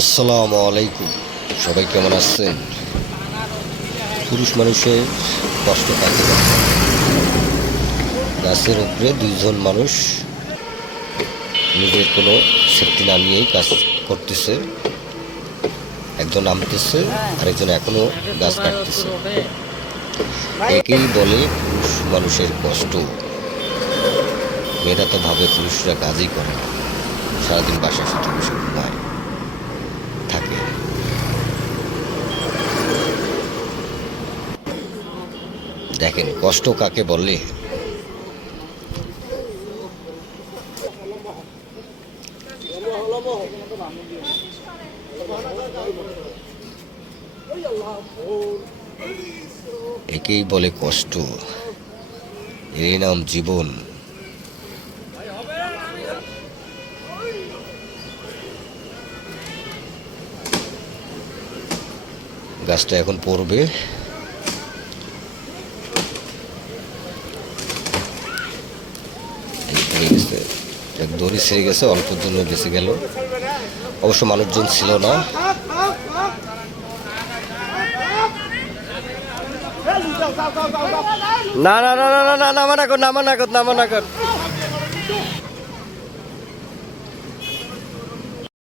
আসসালামু আলাইকুম। সবাই কেমন আছেন? পুরুষ মানুষের কষ্ট কাকে বলে? গাছের উপরে দুইজন মানুষ নিজের কোনো সেফটি না নিয়েই কাজ করতেছে। একজন নামতেছে, আরেকজন এখনো গাছ কাটতেছে। একেই বলে পুরুষ মানুষের কষ্ট। মেয়েরা তো ভাবে পুরুষরা কাজই করে না, সারাদিন বাসায় শুধু বসে ঘুমায় থাকে। দেখেন কষ্ট কাকে বলে। একেই বলে কষ্ট, এর নাম জীবন। গাছটা এখন পড়বে। দড়ি ছেড়ে গেছে, অল্পের জন্য বেঁচে গেল। অবশ্য মানুষজন ছিল না। না না না না না নামা না কর, নামা না কর, নামা না কর।